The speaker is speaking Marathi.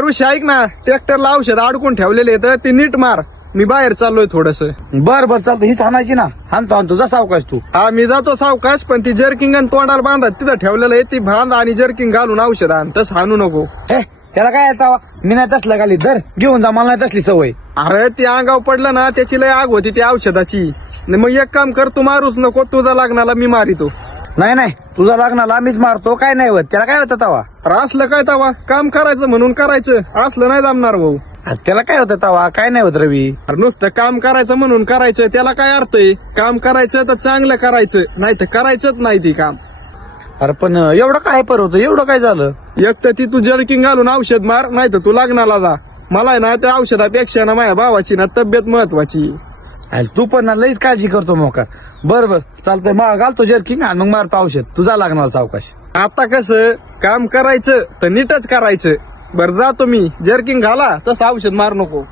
ऋषी ऐक ना, ट्रॅक्टरला औषध अडकून ठेवलेले तर ती नीट मार. मी बाहेर चाललोय थोडस. बर चालतं, हीच हाणायची ना. हाणतो जा सावकाश तू. हा मी जातो सावकाश, पण ती जर्किंग आणि तोंडाला बांधत तिथं ठेवलेलं आहे ती बांध आणि जर्किंग घालून औषध आण. तसं हाणू नको. हे त्याला काय येतं मी नाही तसलं खाली धर घेऊन जा, मला नाही तसली सवय. अरे ती अंगावर पडलं ना त्याची लय आग होती त्या औषधाची. मग एक काम कर, तू मारूच नको. तुझा लागणाला मी मारितो. नाही तुझा लागणार मीच मारतो, काय नाही होत त्याला. काय होतं तवा? अरे असलं काय तवा, काम करायचं म्हणून करायचं, असलं नाही जमणार भाऊ. त्याला काय होतं तवा? काय नाही होत रवी. अरे नुसतं काम करायचं म्हणून करायचं, त्याला काय अर्थ आहे? काम करायचं तर चांगलं करायचं, नाही तर करायचंच नाही ती काम. अरे पण एवढं काय होतं, एवढं काय झालं? एक तर ती तू जर्किंग घालून औषध मार, नाही तर तू लग्नाला जा. मला आहे ना त्या औषधापेक्षा ना माझ्या भावाची ना तब्येत महत्वाची. अरे तू पण ना लईच काळजी करतो मोका. बर चालतंय, मग घालतो जर्किंग आणि मग मारतो औषध. तुझा लागणार सावकाश. आता कसं काम करायचं तर नीटच करायचं. बरं जातो मी. जर्किंग घाला तसं औषध मार नको.